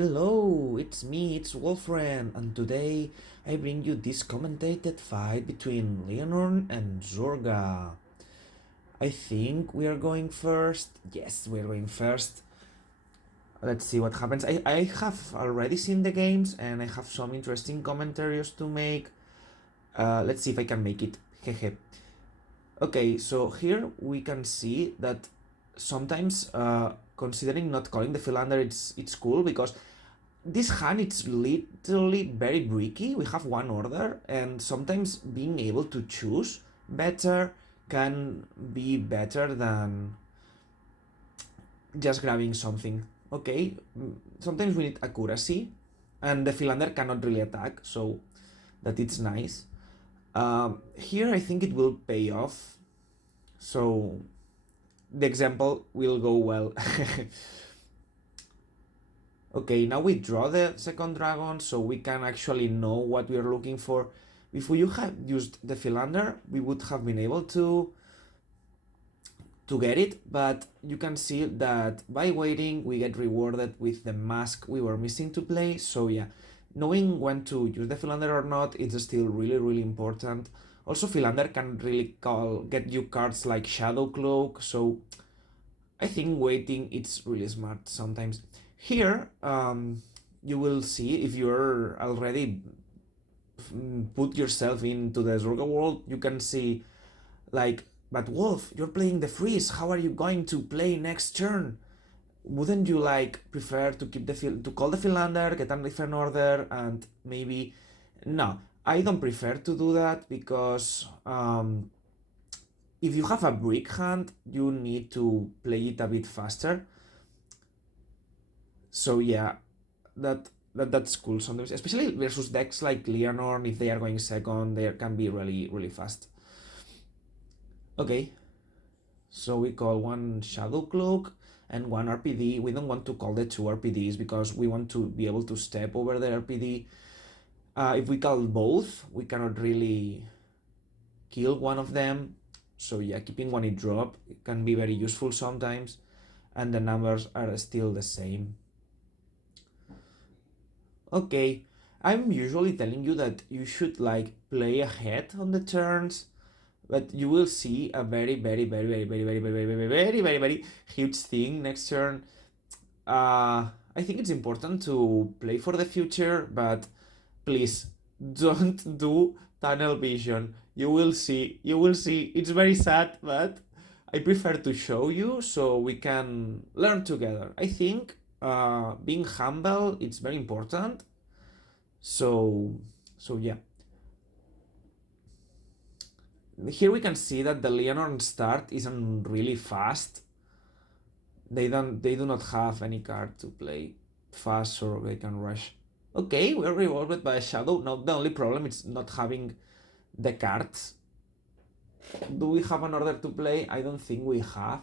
Hello, it's me, it's Wolfren, and today I bring you this commentated fight between Lianorn and Zorga. I think we are going first. Yes, we are going first. Let's see what happens. I have already seen the games and I have some interesting commentaries to make. Let's see if I can make it. Hehe. Okay, so here we can see that sometimes considering not calling the philander, it's cool because this hand it's literally very bricky. We have one order, and sometimes being able to choose better can be better than just grabbing something. Okay, sometimes we need accuracy, and the philander cannot really attack, so that it's nice. Here I think it will pay off, so the example will go well. Okay, now we draw the second dragon, so we can actually know what we are looking for. If we had used the philander, we would have been able to get it, but you can see that by waiting, we get rewarded with the mask we were missing to play. So yeah, knowing when to use the philander or not is still really important. Also, philander can really get you cards like Shadow Cloak, so I think waiting it's really smart sometimes. Here, you will see if you're already put yourself into the Zorga world, you can see like, but Wolf, you're playing the freeze. How are you going to play next turn? Wouldn't you like prefer to keep to call the philander, get a different order, and maybe no? I don't prefer to do that because if you have a brick hand, you need to play it a bit faster. So yeah, that's cool sometimes, especially versus decks like Lianorn. If they are going second, they can be really fast. Okay, so we call one Shadow Cloak and one RPD. We don't want to call the two RPDs because we want to be able to step over the RPD. If we call both, we cannot really kill one of them. So yeah, keeping one in drop can be very useful sometimes, and the numbers are still the same. Okay, I'm usually telling you that you should like play ahead on the turns, but you will see a very huge thing next turn. I think it's important to play for the future, but please don't do tunnel vision. You will see. It's very sad, but I prefer to show you so we can learn together. I think being humble it's very important. So, yeah. Here we can see that the Lianorn start isn't really fast. They do not have any card to play fast so they can rush. Okay, we're rewarded by a shadow. Now the only problem is not having the cards. Do we have an order to play? I don't think we have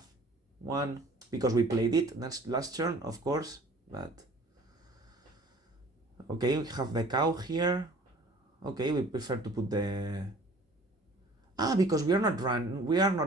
one because we played it that's last turn, of course. But okay, we have the cow here. Okay, we prefer to put the because we are not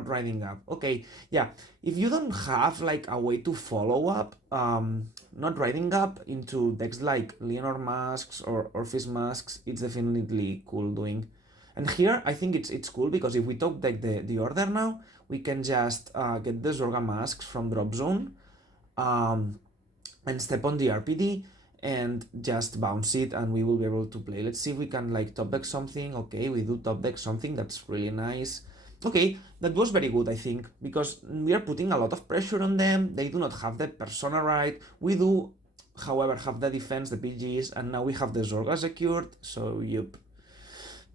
riding up. Okay, yeah. If you don't have like a way to follow up, not riding up into decks like Lianorn Masques or Fizz Masques, it's definitely cool doing. And here I think it's cool because if we top deck the order now, we can just get the Zorga Masques from drop zone, um, and step on the RPD and just bounce it and we will be able to play. Let's see if we can like top deck something. Okay, we do top deck something. That's really nice. Okay, that was very good, I think, because we are putting a lot of pressure on them. They do not have the persona right. We do, however, have the defense, the PGs, and now we have the Zorga secured. So, yep.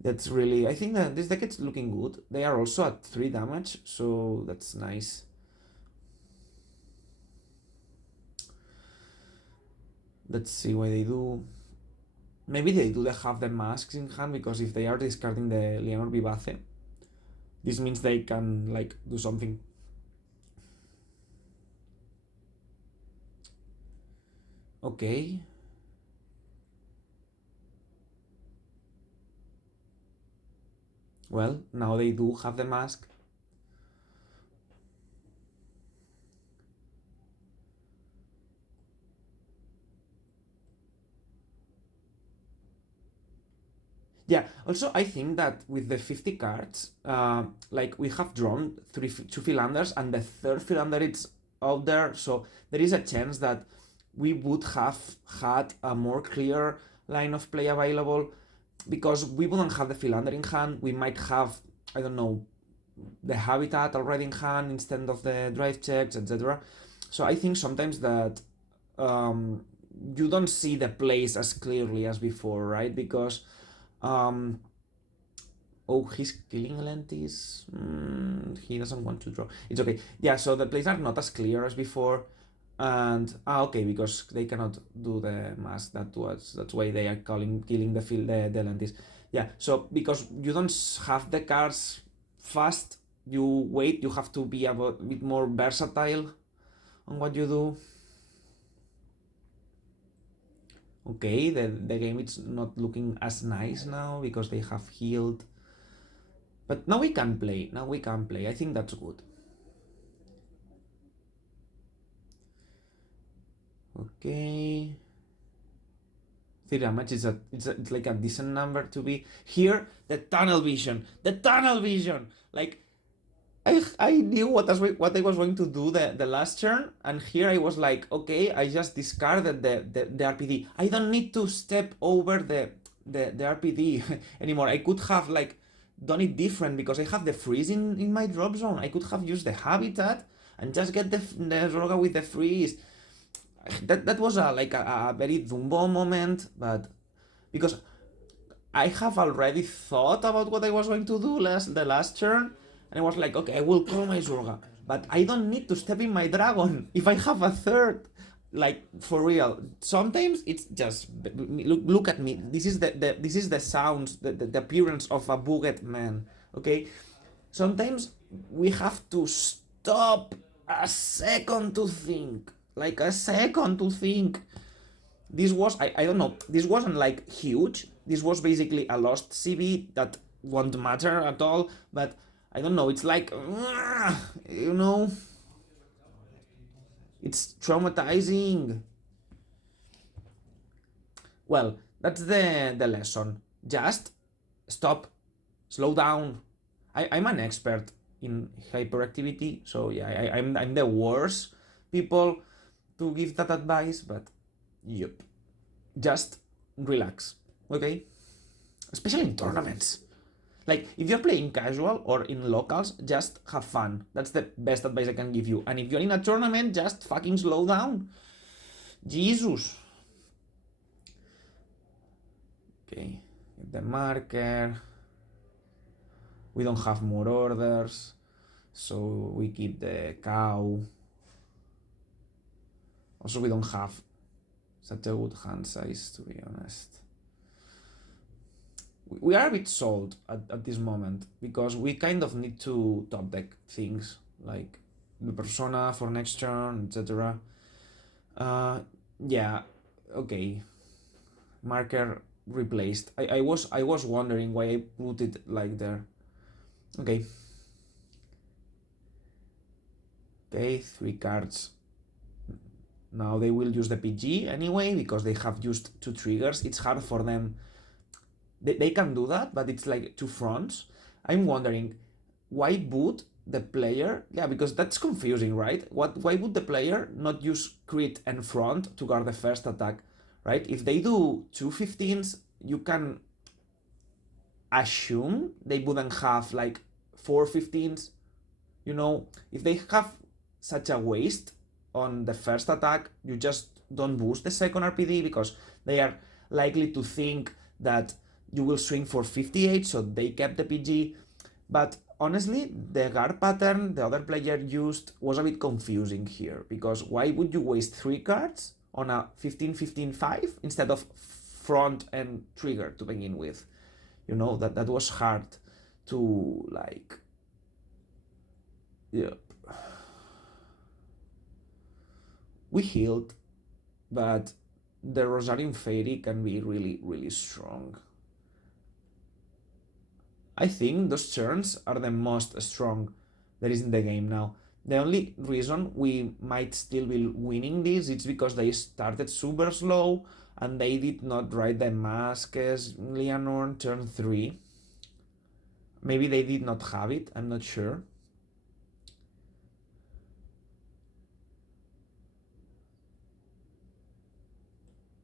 That's really... I think that this deck is looking good. They are also at 3 damage, so that's nice. Let's see what they do. Maybe they do have the masks in hand because if they are discarding the Lianorn Vivace, this means they can like do something. Okay. Well, now they do have the mask. Yeah, also I think that with the 50 cards, like we have drawn two Philanders and the third Philander it's out there, so there is a chance that we would have had a more clear line of play available because we wouldn't have the Philander in hand. We might have, I don't know, the Habitat already in hand instead of the drive checks, etc. So I think sometimes that um, you don't see the plays as clearly as before, right? Because um, oh, he's killing Lentis. He doesn't want to draw. It's okay. Yeah, so the plays are not as clear as before. And okay, because they cannot do the mask. That's why they are killing the Lentis. Yeah, so because you don't have the cards fast, you wait. You have to be a bit more versatile on what you do. Okay, the game is not looking as nice now because they have healed. But now we can play. Now we can play. I think that's good. Okay. 3 damage is it's like a decent number to be. Here, the tunnel vision. The tunnel vision! Like, I knew what I was going to do the last turn, and here I was like, okay, I just discarded the RPD. I don't need to step over the RPD anymore. I could have like done it different because I have the freeze in my drop zone. I could have used the habitat and just get the Zorga with the freeze. That was like a very Dumbo moment, but because I have already thought about what I was going to do the last turn, and I was like, okay, I will call my Zorga, but I don't need to step in my dragon if I have a third. Like for real, sometimes it's just look at me. This is the sounds, the appearance of a buget man. Okay, sometimes we have to stop a second to think, like a second to think. This was, I don't know, this wasn't like huge. This was basically a lost CB that won't matter at all, but I don't know, it's like, you know, it's traumatizing. Well, that's the lesson. Just stop, slow down. I'm an expert in hyperactivity, so yeah, I'm the worst people to give that advice, but yep. Just relax, okay? Especially in tournaments. Like, if you're playing casual or in locals, just have fun. That's the best advice I can give you. And if you're in a tournament, just fucking slow down. Jesus. Okay, get the marker. We don't have more orders, so we keep the cow. Also, we don't have such a good hand size, to be honest. We are a bit sold at this moment because we kind of need to top deck things like the persona for next turn, etc. Yeah, okay. Marker replaced. I was wondering why I put it like there. Okay. Okay, 3 cards. Now they will use the PG anyway because they have used 2 triggers. It's hard for them. They can do that, but it's like 2 fronts. I'm wondering, why would the player... Yeah, because that's confusing, right? Why would the player not use crit and front to guard the first attack, right? If they do 2 15s, you can assume they wouldn't have like 4 15s. You know, if they have such a waste on the first attack, you just don't boost the second RPD because they are likely to think that you will swing for 58, so they kept the PG. But honestly, the guard pattern the other player used was a bit confusing here, because why would you waste 3 cards on a 15-15-5 instead of front and trigger to begin with? You know, that was hard to like... Yeah. We healed, but the Rosarium Fairy can be really, really strong. I think those turns are the most strong there is in the game now. The only reason we might still be winning this is because they started super slow and they did not write the Masques Lianorn turn 3. Maybe they did not have it, I'm not sure.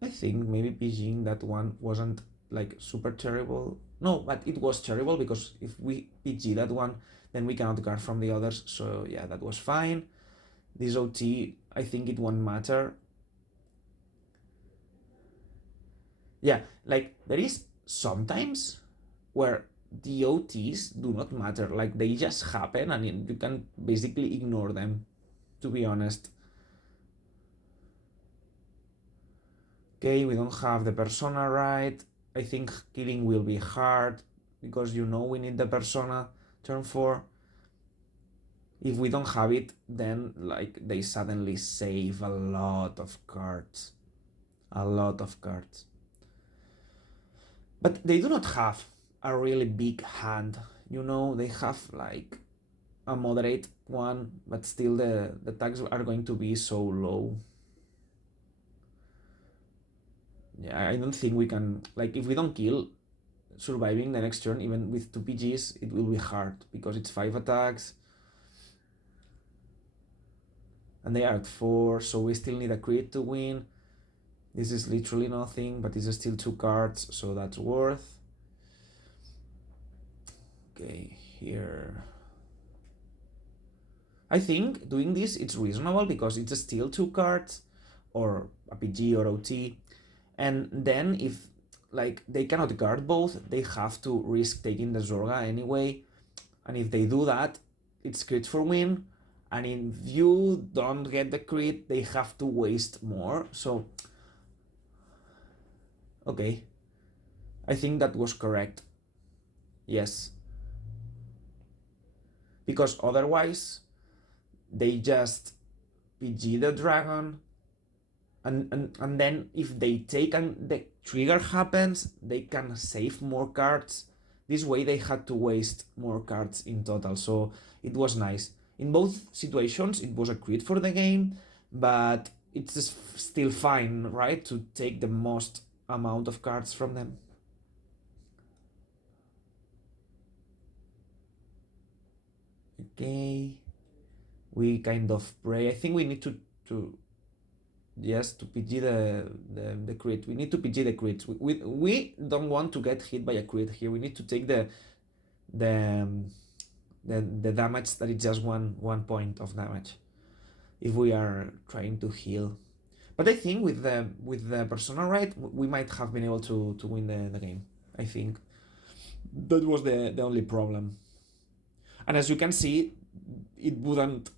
I think maybe PGing that one wasn't like super terrible. No, but it was terrible because if we PG that one, then we cannot guard from the others. So yeah, that was fine. This OT, I think it won't matter. Yeah, like there is sometimes where the OTs do not matter. Like they just happen and you can basically ignore them, to be honest. Okay, we don't have the persona right. I think killing will be hard because you know we need the persona turn 4. If we don't have it, then like they suddenly save a lot of cards. A lot of cards. But they do not have a really big hand. You know, they have like a moderate one, but still the tags are going to be so low. Yeah, I don't think we can, like if we don't kill, surviving the next turn, even with 2 PGs, it will be hard because it's 5 attacks. And they are at 4, so we still need a crit to win. This is literally nothing, but it's still 2 cards, so that's worth. Okay, here. I think doing this, it's reasonable because it's still 2 cards, or a PG or OT. And then if like they cannot guard both, they have to risk taking the Zorga anyway. And if they do that, it's crit for win. And if you don't get the crit, they have to waste more. So, okay. I think that was correct. Yes. Because otherwise, they just PG the dragon. And then if they take and the trigger happens, they can save more cards. This way they had to waste more cards in total. So it was nice. In both situations, it was a crit for the game, but it's still fine, right? To take the most amount of cards from them. Okay. We kind of pray. I think we need to yes, to PG the crit. We need to PG the crit. We don't want to get hit by a crit here. We need to take the the damage that is just one point of damage if we are trying to heal. But I think with the persona right, we might have been able to win the game. I think that was the only problem. And as you can see, it wouldn't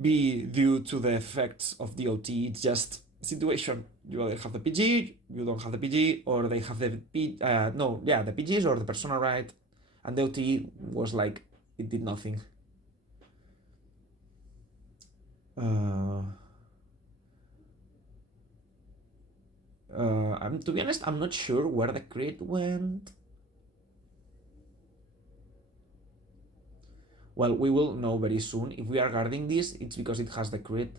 be due to the effects of the OT. It's just situation. You either have the PG, you don't have the PG, or they have the the PGs or the persona right, and the OT was like it did nothing. To be honest, I'm not sure where the crit went. Well, we will know very soon. If we are guarding this, it's because it has the crit.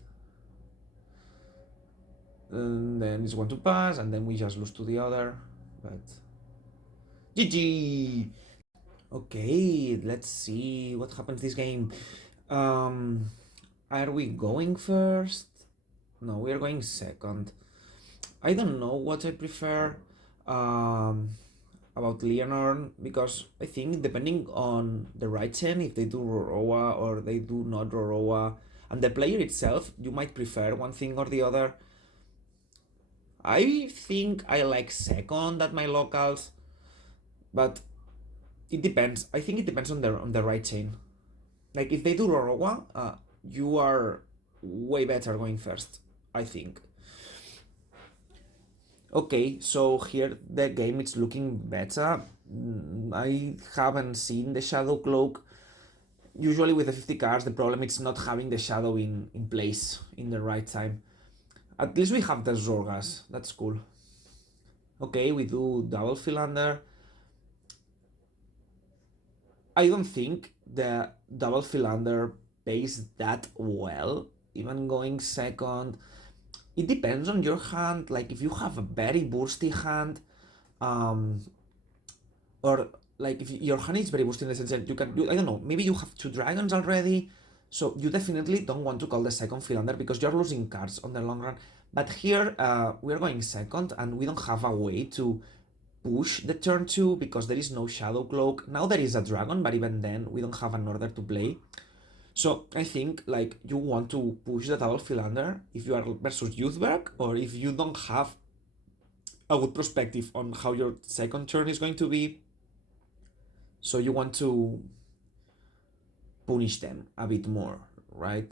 And then it's going to pass, and then we just lose to the other. But GG! Okay, let's see what happens this game. Are we going first? No, we are going second. I don't know what I prefer about Lianorn, because I think depending on the right chain, if they do Roroa or they do not Roroa, and the player itself, you might prefer one thing or the other. I think I like second at my locals, but it depends. I think it depends on the right chain. Like if they do Roroa, you are way better going first, I think. Okay, so here the game is looking better. I haven't seen the Shadow Cloak. Usually with the 50 cards, the problem is not having the Shadow in place in the right time. At least we have the Zorgas, that's cool. Okay, we do double Philander. I don't think the double Philander pays that well, even going second. it depends on your hand. Like if you have a very bursty hand, um, or like if your hand is very bursty in the sense that I don't know, maybe you have two dragons already, so you definitely don't want to call the second philander because you're losing cards on the long run. But here we're going second and we don't have a way to push the turn 2 because there is no shadow cloak. Now there is a dragon, but even then we don't have an order to play. So I think like you want to push the double philander if you are versus Youthberg, or if you don't have a good perspective on how your second turn is going to be. So you want to punish them a bit more, right?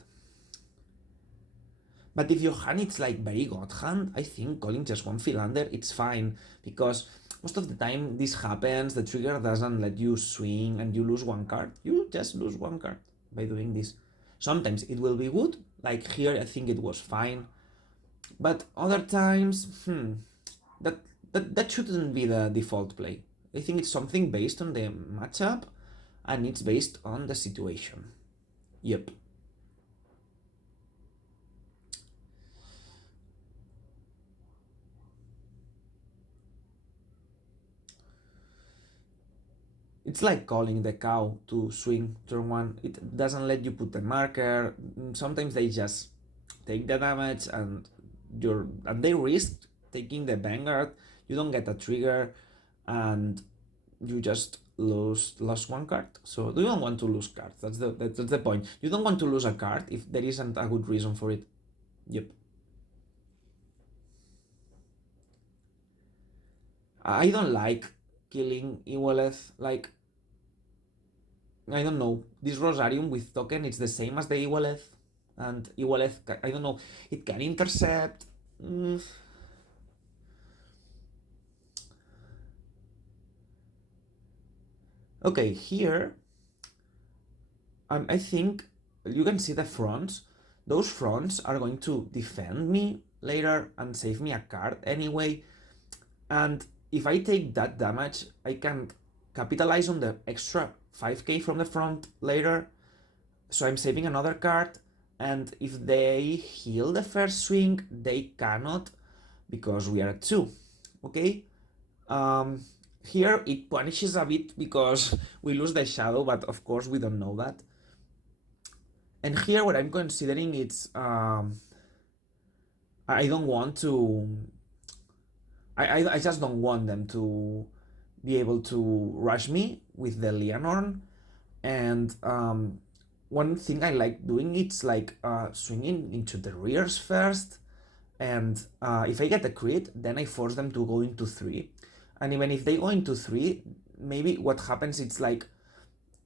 But if your hand is like very god hand, I think calling just one philander, it's fine, because most of the time this happens, the trigger doesn't let you swing and you lose one card. You just lose one card by doing this. Sometimes it will be good, like here I think it was fine, but other times, that shouldn't be the default play. I think it's something based on the matchup and it's based on the situation. Yep. It's like calling the cow to swing turn 1. It doesn't let you put the marker. Sometimes they just take the damage and they risk taking the vanguard. You don't get a trigger and you just lost one card. So you don't want to lose cards. That's the point. You don't want to lose a card if there isn't a good reason for it. Yep. I don't like killing Iwaleth. Like, I don't know. This Rosarium with token, it's the same as the Iwaleth. And Iwaleth, I don't know, it can intercept. Okay, here, I think you can see the fronts. Those fronts are going to defend me later and save me a card anyway. And if I take that damage, I can capitalize on the extra 5k from the front later. So I'm saving another card. And if they heal the first swing, they cannot because we are at 2. Okay? Here it punishes a bit because we lose the shadow, but of course we don't know that. And here what I'm considering it's I don't want to I just don't want them to be able to rush me with the Lianorn. And one thing I like doing it's like swinging into the rears first, and if I get a crit, then I force them to go into 3. And even if they go into 3, maybe what happens it's like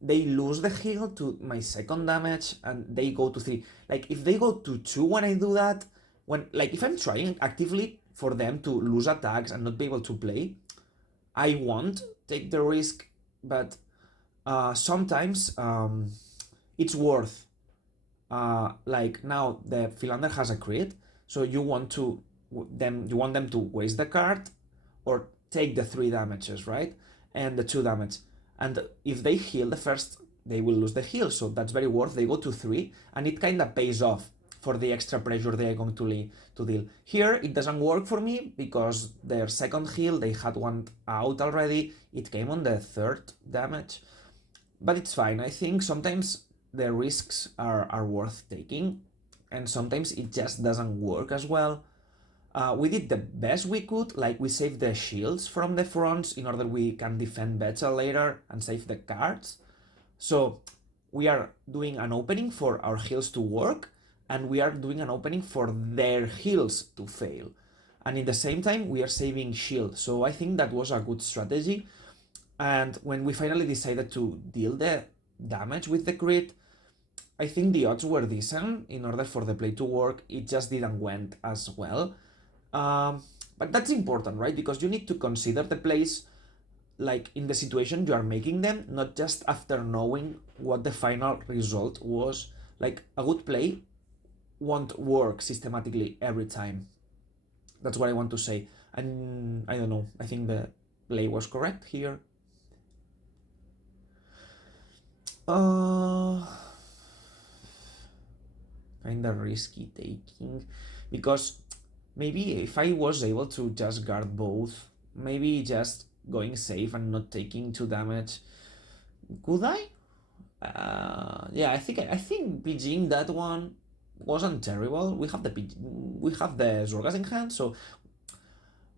they lose the heal to my second damage and they go to 3. Like if they go to 2 when I do that, when like if I'm trying actively for them to lose attacks and not be able to play, I won't take the risk, but sometimes it's worth. Like now the Philander has a crit, so you want them to waste the card or take the 3 damages, right? And the 2 damage. And if they heal the first, they will lose the heal, so that's very worth. They go to 3, and it kind of pays off for the extra pressure they are going to deal. Here, it doesn't work for me because their second heal, they had one out already. It came on the 3rd damage, but it's fine. I think sometimes the risks are worth taking, and sometimes it just doesn't work as well. We did the best we could, like we saved the shields from the fronts in order we can defend better later and save the cards. So we are doing an opening for our heals to work, and we are doing an opening for their heals to fail. And in the same time, we are saving shield. So I think that was a good strategy. And when we finally decided to deal the damage with the crit, I think the odds were decent in order for the play to work. It just didn't went as well. But that's important, right? Because you need to consider the plays like in the situation you are making them, not just after knowing what the final result was. Like a good play won't work systematically every time. That's what I want to say. And I don't know, I think the play was correct here. Kinda risky taking because maybe if I was able to just guard both, maybe just going safe and not taking 2 damage. Could I? Yeah, I think PGing that one wasn't terrible. We have the Zorgas in hand, so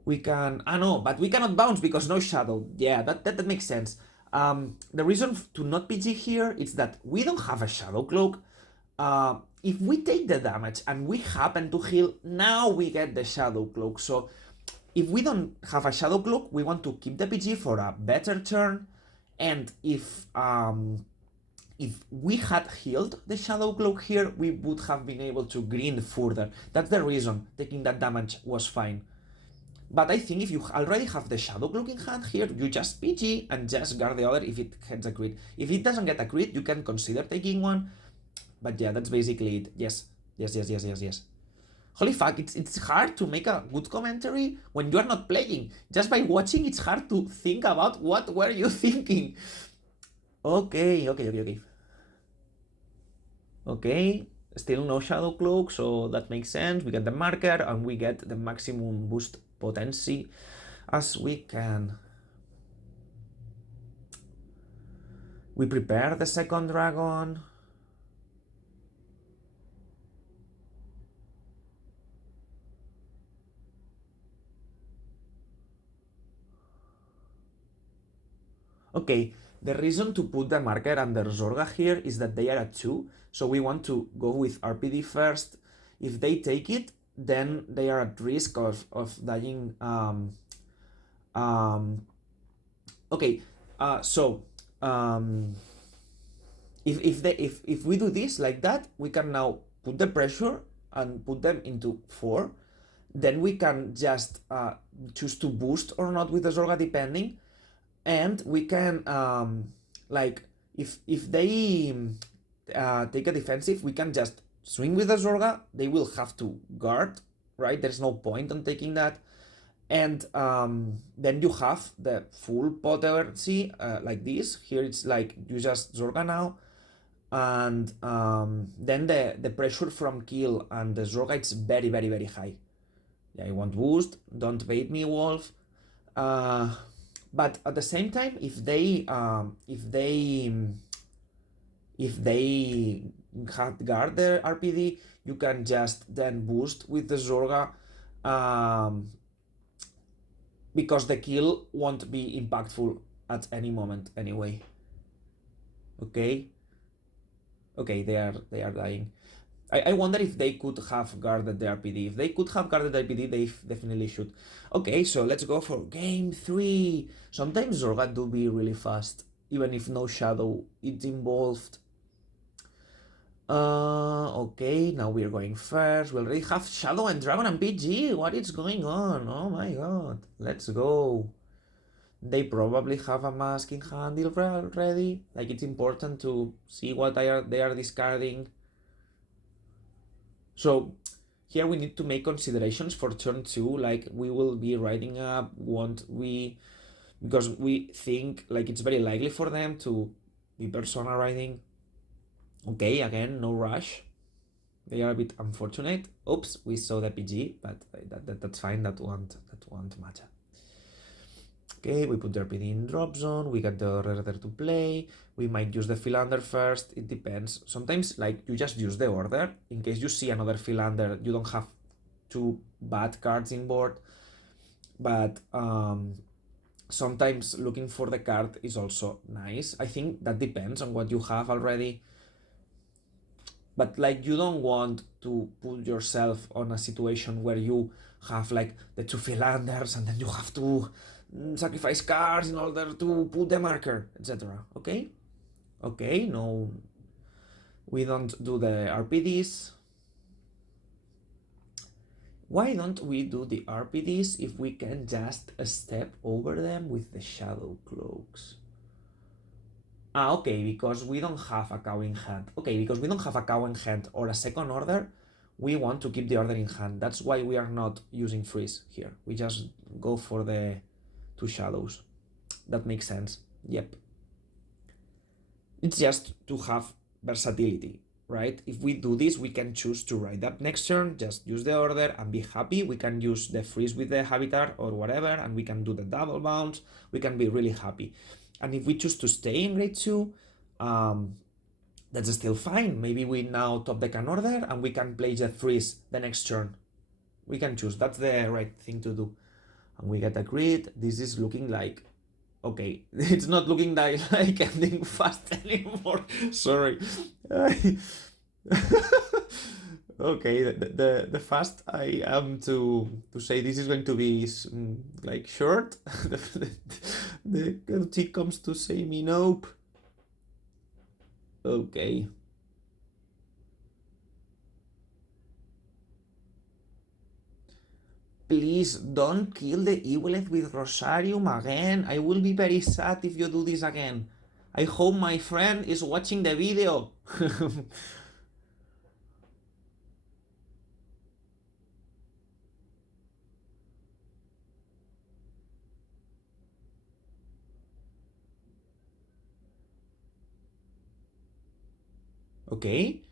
we can. Ah no, but we cannot bounce because no shadow. Yeah, that makes sense. The reason to not PG here is that we don't have a shadow cloak. If we take the damage and we happen to heal, now we get the shadow cloak. So if we don't have a shadow cloak, we want to keep the PG for a better turn. And if we had healed the shadow cloak here, we would have been able to green further. That's the reason taking that damage was fine. But I think if you already have the shadow cloak in hand here, you just PG and just guard the other if it gets a crit. If it doesn't get a crit, you can consider taking one. But yeah, that's basically it. Yes. Holy fuck, it's hard to make a good commentary when you are not playing. Just by watching, it's hard to think about what were you thinking. Okay. Okay, still no shadow cloak, so that makes sense. We get the marker and we get the maximum boost potency as we can. We prepare the second dragon. Okay, the reason to put the marker under Zorga here is that they are at 2, so we want to go with RPD first. If they take it, then they are at risk of dying. Okay, so if we do this like that, we can now put the pressure and put them into 4. Then we can just choose to boost or not with the Zorga depending. And we can like if they take a defensive, we can just swing with the Zorga. They will have to guard, right? There's no point on taking that. And then you have the full potency like this. Here it's like you just Zorga now. And then the pressure from kill and the Zorga, it's very high. Yeah, I want boost. Don't bait me, Wolf. But at the same time, if they guard their RPD, you can just then boost with the Zorga, because the kill won't be impactful at any moment anyway. Okay, they are dying. I wonder if they could have guarded the RPD. If they could have guarded the RPD, they definitely should. Okay, so let's go for game 3. Sometimes Zorga do be really fast, even if no shadow is involved. Okay, now we're going first. We already have shadow and dragon and PG. What is going on? Oh my god. Let's go. They probably have a mask in hand already. Like, it's important to see what they are discarding. So here we need to make considerations for turn 2, like we will be riding up, won't we? Because we think like it's very likely for them to be persona riding. Okay, again, no rush. They are a bit unfortunate. Oops, we saw the PG, but that's fine, that won't matter. Okay, we put the RPD in drop zone, we got the Redder to play, we might use the Philander first, it depends. Sometimes, like, you just use the order, in case you see another Philander, you don't have 2 bad cards in board, but sometimes looking for the card is also nice. I think that depends on what you have already, but, like, you don't want to put yourself on a situation where you have, like, the 2 Philanders and then you have to sacrifice cards in order to put the marker, etc. Okay, no, we don't do the RPDs. Why don't we do the RPDs if we can just step over them with the shadow cloaks? Okay, because we don't have a cow in hand. Okay, because we don't have a cow in hand or a second order, we want to keep the order in hand. That's why we are not using freeze here. We just go for the 2 shadows. That makes sense. Yep. It's just to have versatility, right? If we do this, we can choose to ride up next turn, just use the order and be happy. We can use the freeze with the habitat or whatever, and we can do the double bounce. We can be really happy. And if we choose to stay in grade 2, that's still fine. Maybe we now top deck an order and we can play Jet Freeze the next turn. We can choose. That's the right thing to do. And we get a grid. This is looking like... Okay, it's not looking like ending fast anymore. Sorry. Okay, the fast I am to say this is going to be like short. The LT comes to say me nope. Okay. Please don't kill the Ewilet with Rosarium again. I will be very sad if you do this again. I hope my friend is watching the video. Okay,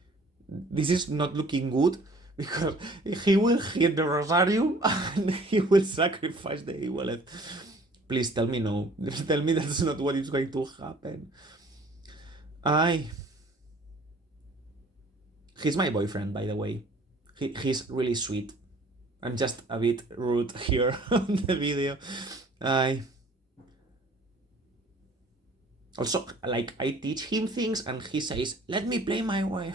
this is not looking good because he will hit the Rosarium and he will sacrifice the Ewilet. Please tell me no. Tell me that's not what is going to happen. He's my boyfriend, by the way. He's really sweet. I'm just a bit rude here on the video. Also, like, I teach him things and he says, let me play my way.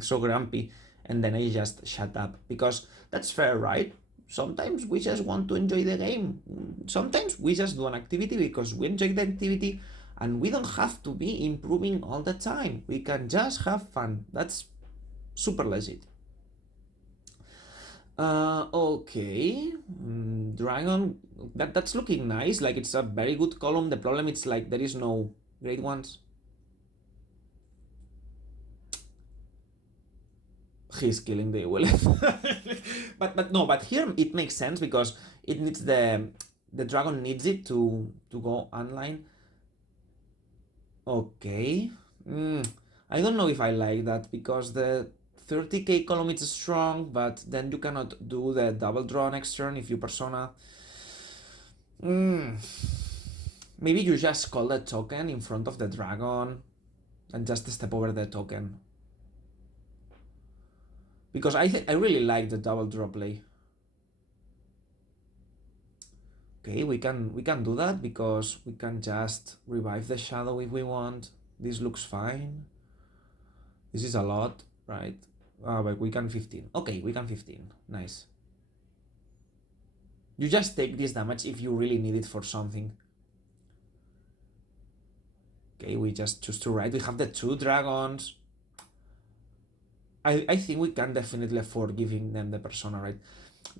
So grumpy. And then I just shut up. Because that's fair, right? Sometimes we just want to enjoy the game. Sometimes we just do an activity because we enjoy the activity and we don't have to be improving all the time. We can just have fun. That's super legit. Okay. Dragon, that's looking nice. Like, it's a very good column. The problem is, like, there is no great ones. He's killing the Will. but here it makes sense because it needs the dragon needs it to go online. Okay. I don't know if I like that because the 30k column is strong, but then you cannot do the double draw next turn if you persona. Maybe you just call the token in front of the dragon and just step over the token. Because I really like the double draw play. Okay, we can do that because we can just revive the shadow if we want. This looks fine. This is a lot, right? But we can 15. Okay, we can 15. Nice. You just take this damage if you really need it for something. Okay, we just choose to ride. We have the 2 dragons. I think we can definitely afford giving them the persona right.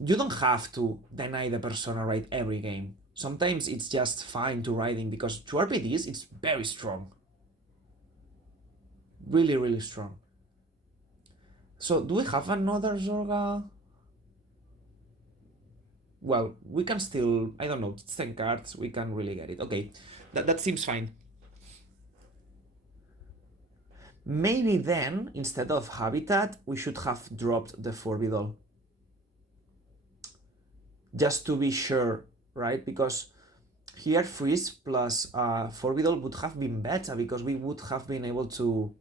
You don't have to deny the persona right every game. Sometimes it's just fine to riding because to RPDs it's very strong. Really, really strong. So do we have another Zorga? Well, we can still, I don't know, it's 10 cards, we can really get it. Okay, that seems fine. Maybe then, instead of Habitat, we should have dropped the Forbiddle. Just to be sure, right? Because here Freeze plus Forbiddle would have been better because we would have been able to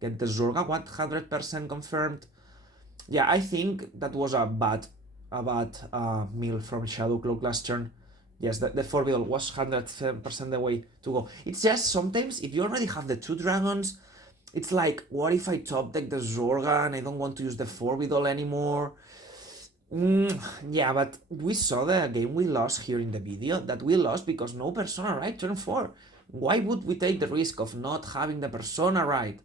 get the Zorga 100% confirmed. Yeah, I think that was a bad mill from Shadowcloak last turn. Yes, the Forbiddle was 100% the way to go. It's just sometimes if you already have the 2 dragons, it's like, what if I top deck the Zorga and I don't want to use the Forbiddle anymore? Yeah, but we saw the game we lost here in the video, that we lost because no persona right turn 4. Why would we take the risk of not having the persona right?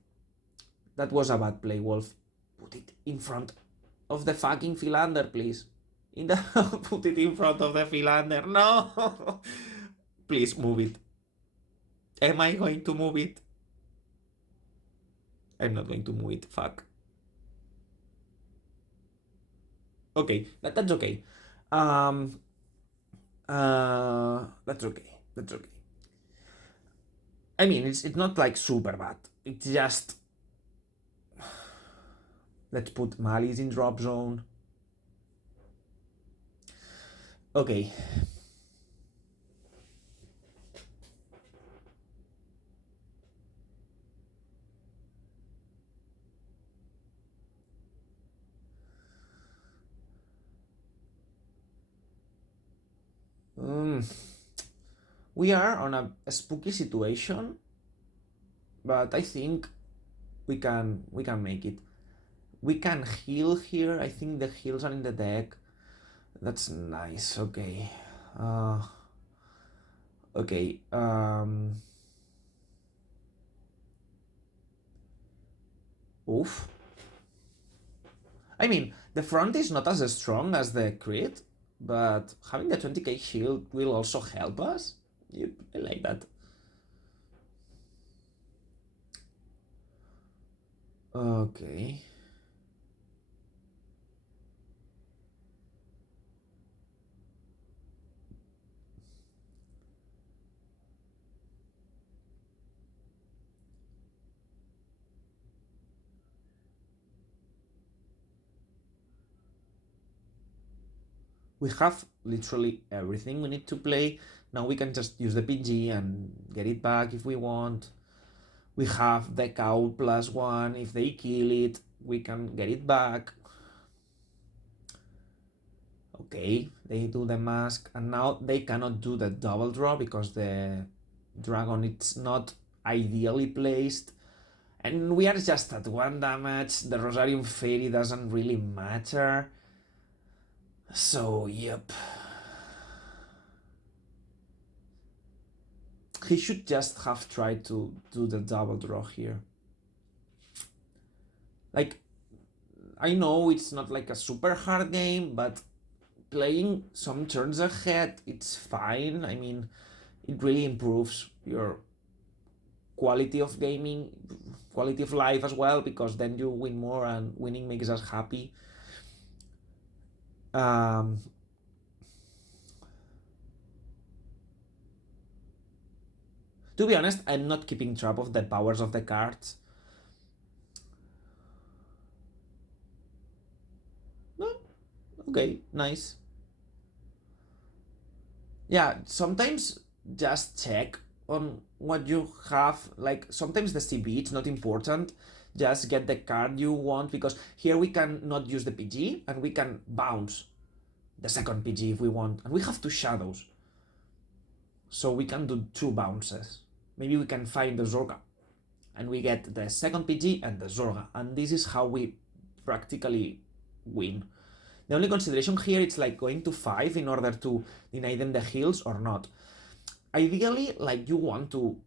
That was a bad play, Wolf. Put it in front of the fucking Philander, please. Put it in front of the Philander. No! Please move it. Am I going to move it? I'm not going to move it. Fuck. Okay, that's okay. That's okay. That's okay. I mean, it's not like super bad. It's just Let's put Malice in drop zone. Okay. We are on a spooky situation, but I think we can make it. We can heal here. I think the heals are in the deck. That's nice. Okay. Okay. Oof. I mean, the front is not as strong as the crit, but having the 20k shield will also help us. I like that. Okay. We have literally everything we need to play. Now we can just use the PG and get it back if we want. We have the cow +1. If they kill it, we can get it back. Okay, they do the mask, and now they cannot do the double draw because the dragon it's not ideally placed. And we are just at 1 damage. The Rosarium Fairy doesn't really matter. So, yep. He should just have tried to do the double draw here. Like, I know it's not like a super hard game, but playing some turns ahead, it's fine. I mean, it really improves your quality of gaming, quality of life as well, because then you win more and winning makes us happy. To be honest, I'm not keeping track of the powers of the cards. No? Okay, nice. Yeah, sometimes just check on what you have. Like, sometimes the CB, it's not important. Just get the card you want, because here we can not use the PG, and we can bounce the second PG if we want. And we have 2 shadows. So we can do 2 bounces. Maybe we can find the Zorga. And we get the second PG and the Zorga. And this is how we practically win. The only consideration here is like going to 5 in order to deny them the heals or not. Ideally, like you want to,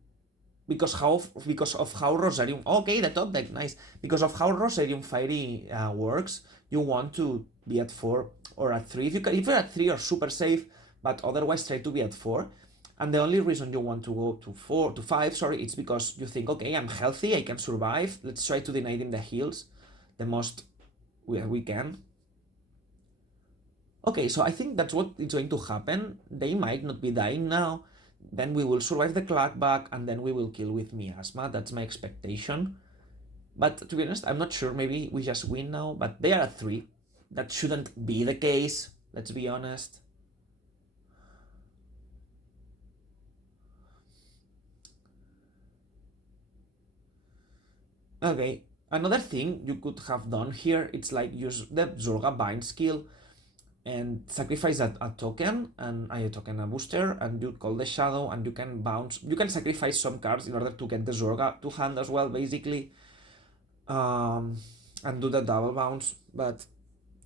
because of how Rosarium, okay, the top deck, nice. Because of how Rosarium Fairy works, you want to be at 4 or at 3. If you're at 3, you're super safe, but otherwise try to be at 4. And the only reason you want to go to 5, sorry, it's because you think, okay, I'm healthy, I can survive. Let's try to deny them the heals the most we can. Okay, so I think that's what is going to happen. They might not be dying now. Then we will survive the clackback, and then we will kill with Miasma. That's my expectation. But to be honest, I'm not sure. Maybe we just win now, but they are at 3. That shouldn't be the case, let's be honest. Okay, another thing you could have done here, it's like use the Zorga Bind skill and sacrifice a token, and a booster, and you call the shadow, and you can bounce. You can sacrifice some cards in order to get the Zorga to hand as well, basically, and do the double bounce. But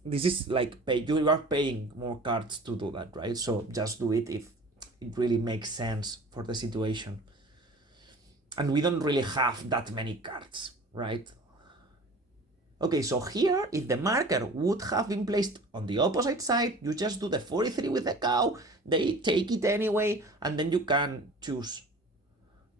this is like you are paying more cards to do that, right? So just do it if it really makes sense for the situation. And we don't really have that many cards, right? Okay, so here, if the marker would have been placed on the opposite side, you just do the 43 with the cow, they take it anyway, and then you can choose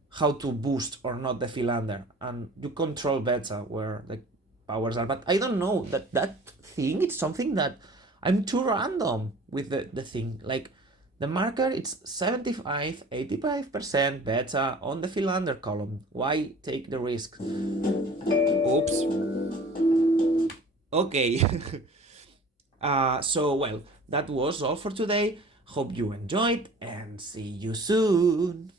how to boost or not the Philander, and you control better where the powers are. But I don't know, that thing, it's something that I'm too random with the thing. Like, the marker, it's 75, 85% better on the Philander column. Why take the risk? Oops. Okay. Well, that was all for today. Hope you enjoyed and see you soon.